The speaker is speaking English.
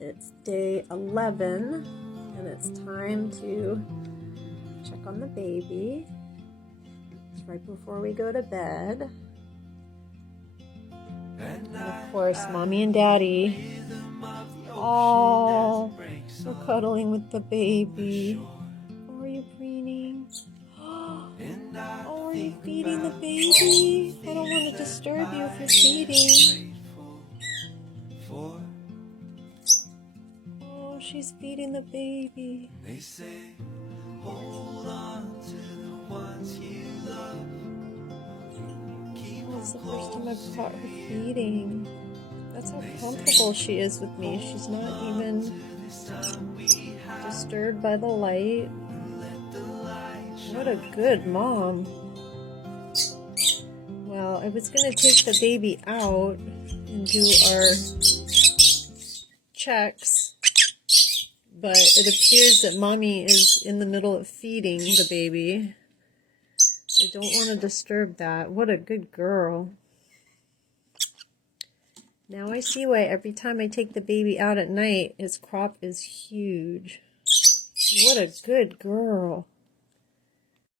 It's day 11 and it's time to check on the baby. It's right before we go to bed. And of course, Mommy and Daddy all are cuddling with the baby. Oh, are you preening? Oh, are you feeding the baby? I don't want to disturb you if you're feeding. Oh, she's feeding the baby. They say, hold on to the ones you love. It's the first time I've caught her feeding. That's how comfortable she is with me. She's not even disturbed by the light. What a good mom. Well, I was going to take the baby out and do our checks, but it appears that Mommy is in the middle of feeding the baby. I don't want to disturb that. What a good girl. Now I see why every time I take the baby out at night, his crop is huge. What a good girl.